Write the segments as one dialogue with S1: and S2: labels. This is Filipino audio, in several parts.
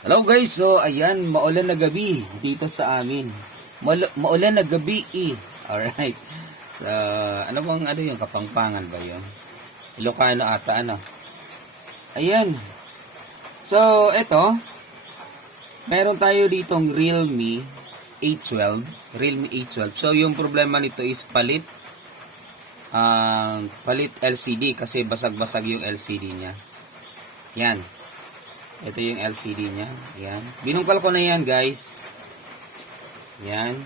S1: Hello guys, so ayan, maulan na gabi dito sa amin. Maul- maulan na gabi eh. Alright. So, ano bang ano yung kapangpangan ba yun? Ilocano ata ano. Ayan. So, eto. Meron tayo ditong Realme A12. Realme A12. So, yung problema nito is palit. ah, palit LCD kasi basag-basag yung LCD niya. Yan. Ito yung LCD niya. Yan. Binungkal ko na yan, guys. Yan.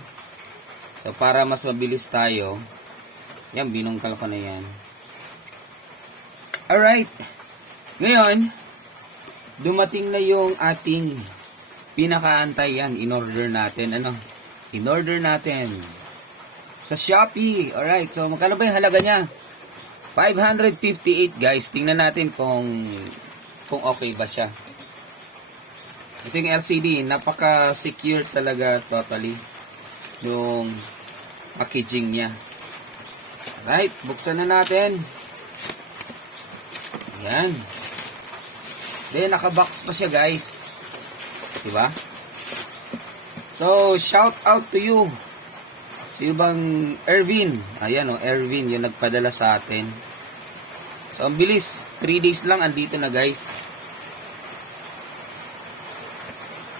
S1: So, para mas mabilis tayo, yan, binungkal ko na yan. Alright. Ngayon, dumating na yung ating pinakaantay yan. In-order natin. Ano? In-order natin. Sa Shopee. Alright. So, magkano ba yung halaga niya? 558, guys. Tingnan natin kung kung okay ba siya. Ito yung LCD, napaka-secure talaga totally yung packaging niya. Right, buksan na natin. Ayan. Then, naka-box pa siya guys. Diba? So, shout out to you. Sino bang Ervin? Ayan o, Ervin, yung nagpadala sa atin. So, ang bilis. 3 days lang, andito na guys.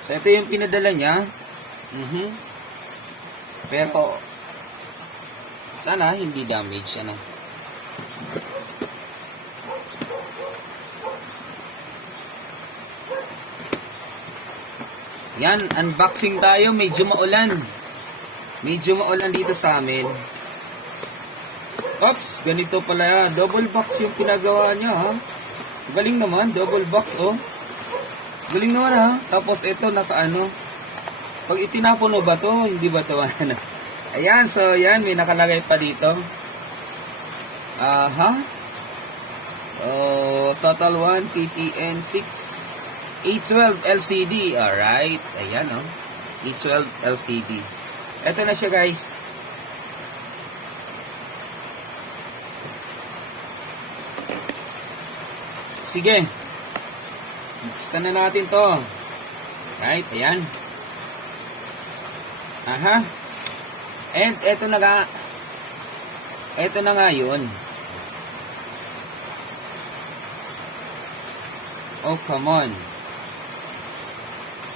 S1: So, ito yung pinadala niya. Mhm. Pero, sana hindi damage. Ano? Yan, unboxing tayo. Medyo maulan. Medyo maulan dito sa amin. Oops, ganito pala. Double box yung pinagawa niya, ha? Galing naman, double box, oh. Galing naman, ha? Tapos ito, nakaano. Pag itinapon mo ba to, hindi ba to, ano? Ayan, so yan, may nakalagay pa dito. Aha. Oh, total 1, PTN 6, A12 LCD. Alright, ayan, oh. A12 LCD. Ito na siya, guys. Sige. Buksan na natin to. Right, ayan. Aha. And eto na nga. Eto na nga yun. Oh, come on.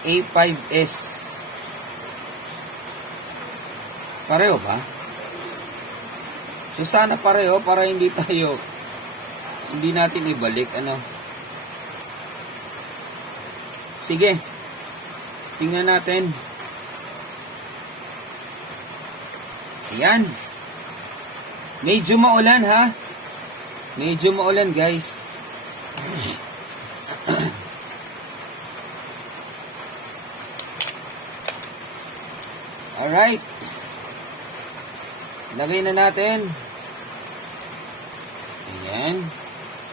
S1: A5S. Pareho ba? So sana pareho para hindi tayo hindi natin ibalik ano. Sige. Tingnan natin. Ayan. Medyo maulan ha. Medyo maulan guys. Alright. Lagay na natin. Ayan.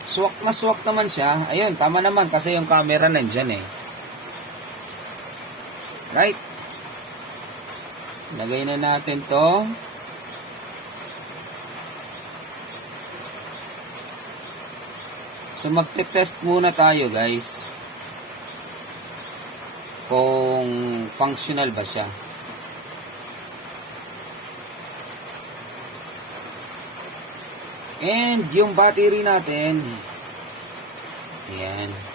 S1: Swak na swak naman siya. Ayun, tama naman kasi yung camera nandyan eh. Right. Lagay na natin to. So magte-test muna tayo guys. Kung functional ba siya. And yung battery natin, ayan.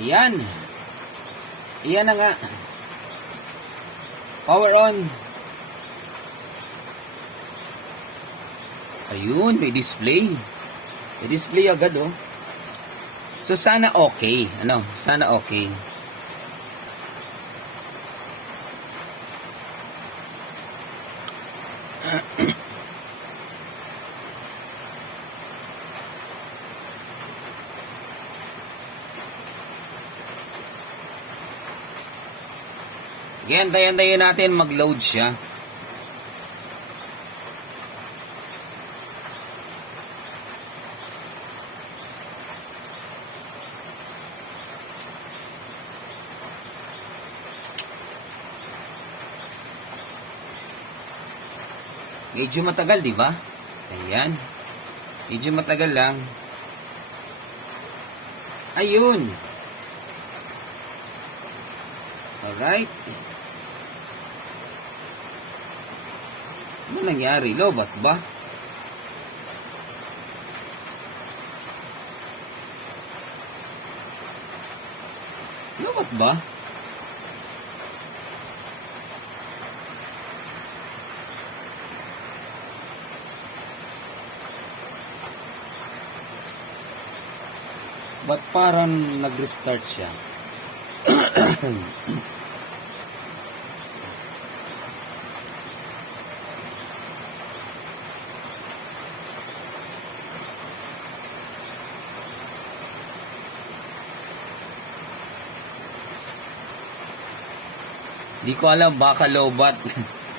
S1: Ayan. Iyan na nga. Power on. Ayun, may display. May display agad, oh. So, sana okay. Ano? Sana okay. Hinihintay-hintayin natin mag-load siya. Medyo matagal, di ba? Ayan. Medyo matagal lang. Ayun. Alright. Ano nangyari? Lobat ba? Lobat ba? Ba't parang nag-restart siya? Di ko alam, baka lobat.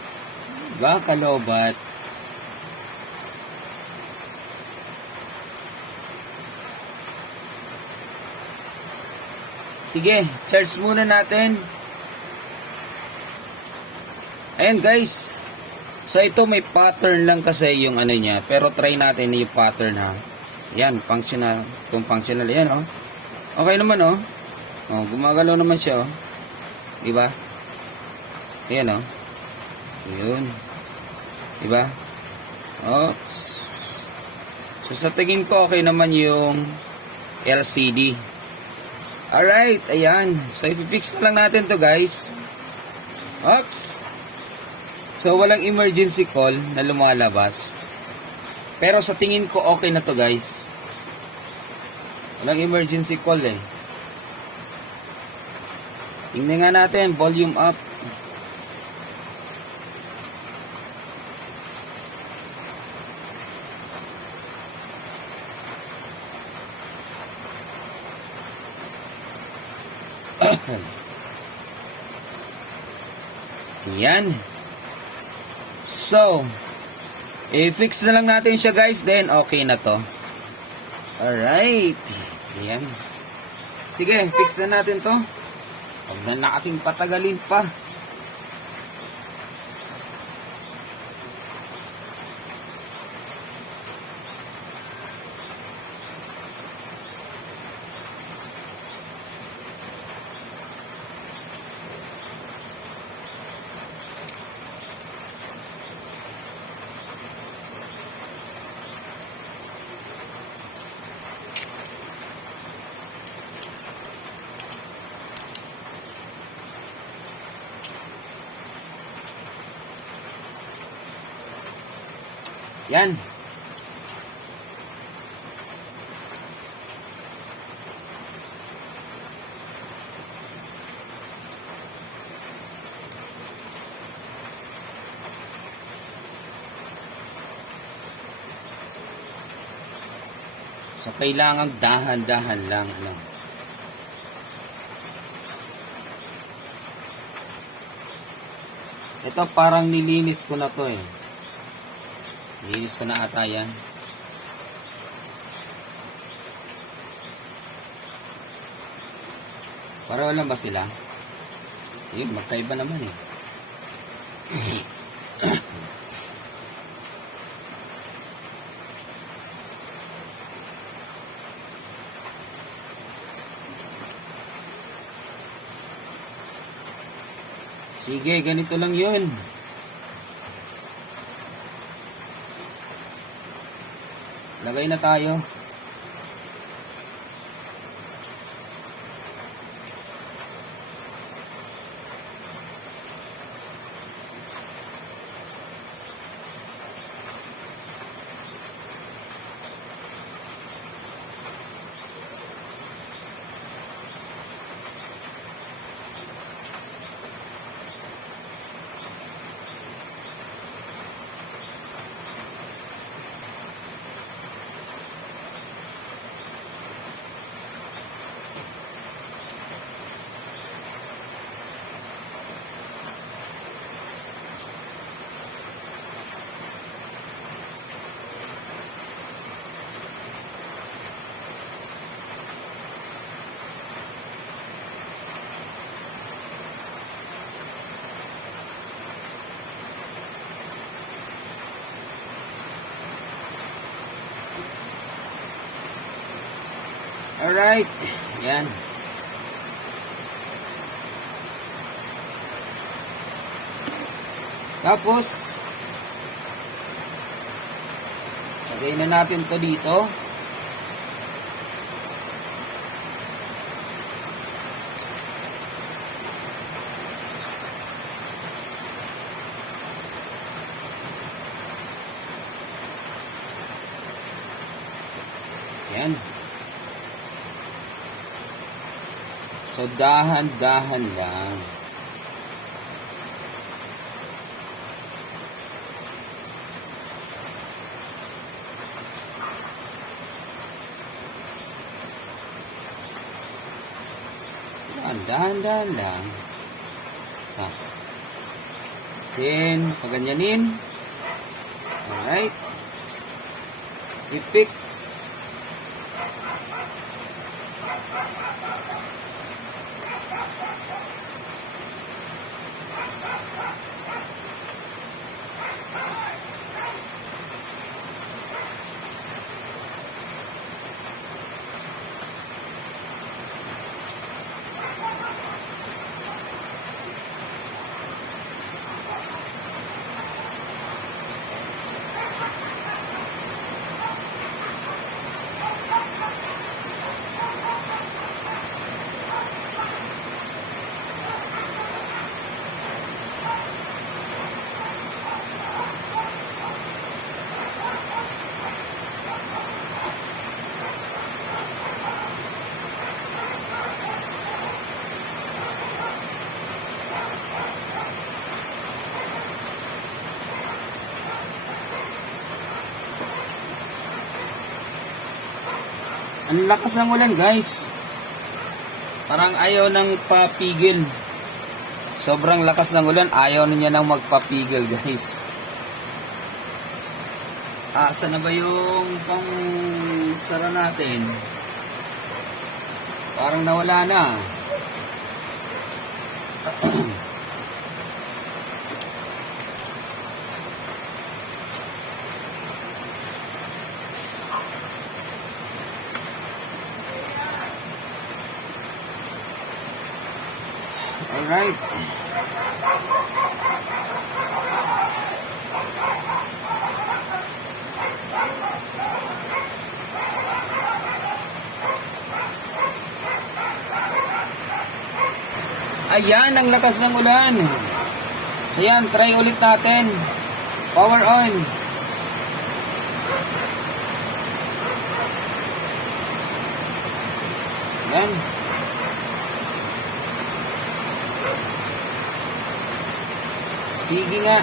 S1: baka lobat. Sige, charge muna natin. Ayan guys. So ito may pattern lang kasi yung ano niya. Pero try natin yung pattern ha. Yan, functional. Kung functional, yan oh. Okay naman oh. Oh, gumagalaw naman siya oh. Diba? Ayan oh. Yun. Diba? Oops. So sa tingin ko okay naman yung LCD. Alright, ayan. So, i-fix na lang natin to guys. Oops. So, walang emergency call na lumalabas. Pero sa tingin ko, okay na to guys. Walang emergency call eh. Tingnan nga natin, volume up. Yan. So, i-fix na lang natin siya guys, then okay na to. Alright. Yan. Sige, fix na natin to. Huwag na natin patagalin pa. Yan. So, kailangang dahan-dahan lang. Ano. Ito parang nilinis ko na to eh. Linis ko na ata yan. Para lang ba sila? Yun, magkaiba naman eh. Sige, ganito lang yun. Lagay na tayo. Alright. Yan. Tapos, lagay na natin to dito. Yan. So, dahan-dahan lang. Dahan-dahan lang. Ah. Then, paganyanin. Alright. I-fix. 啊啊啊啊啊啊 Ang lakas ng ulan, guys. Parang ayaw nang papigil. Sobrang lakas ng ulan, ayaw na niya nang magpapigil, guys. Asa na ba yung pang sara natin? Parang nawala na. Alright. Ayan, ang lakas ng ulan. So yan, try ulit natin. Power on. Yan. Sige nga.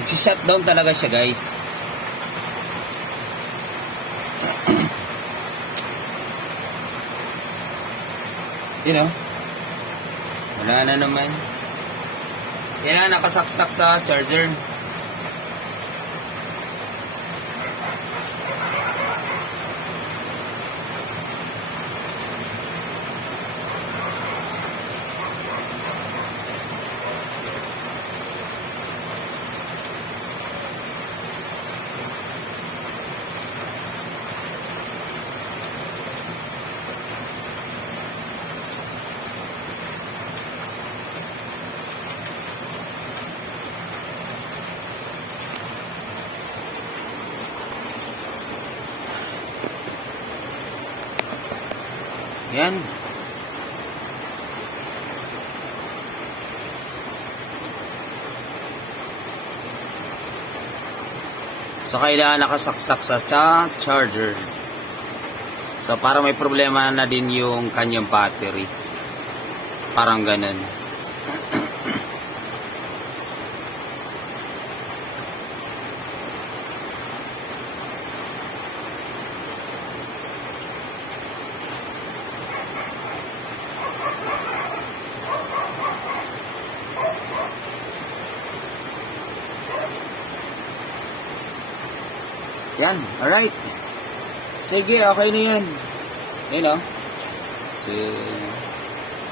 S1: Nag-shutdown talaga siya guys. you know, wala na naman. Yan na, nakasaksak sa charger. Yan. So, kailangan nakasaksak sa cha- charger. So, para may problema na din yung kanyang battery. Parang ganun. Yan, alright. Sige, okay na yan. Yun o. So,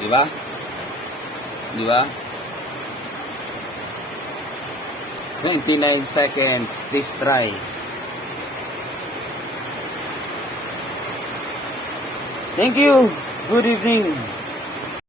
S1: di ba? Di ba? 29 seconds. Please try. Thank you. Good evening.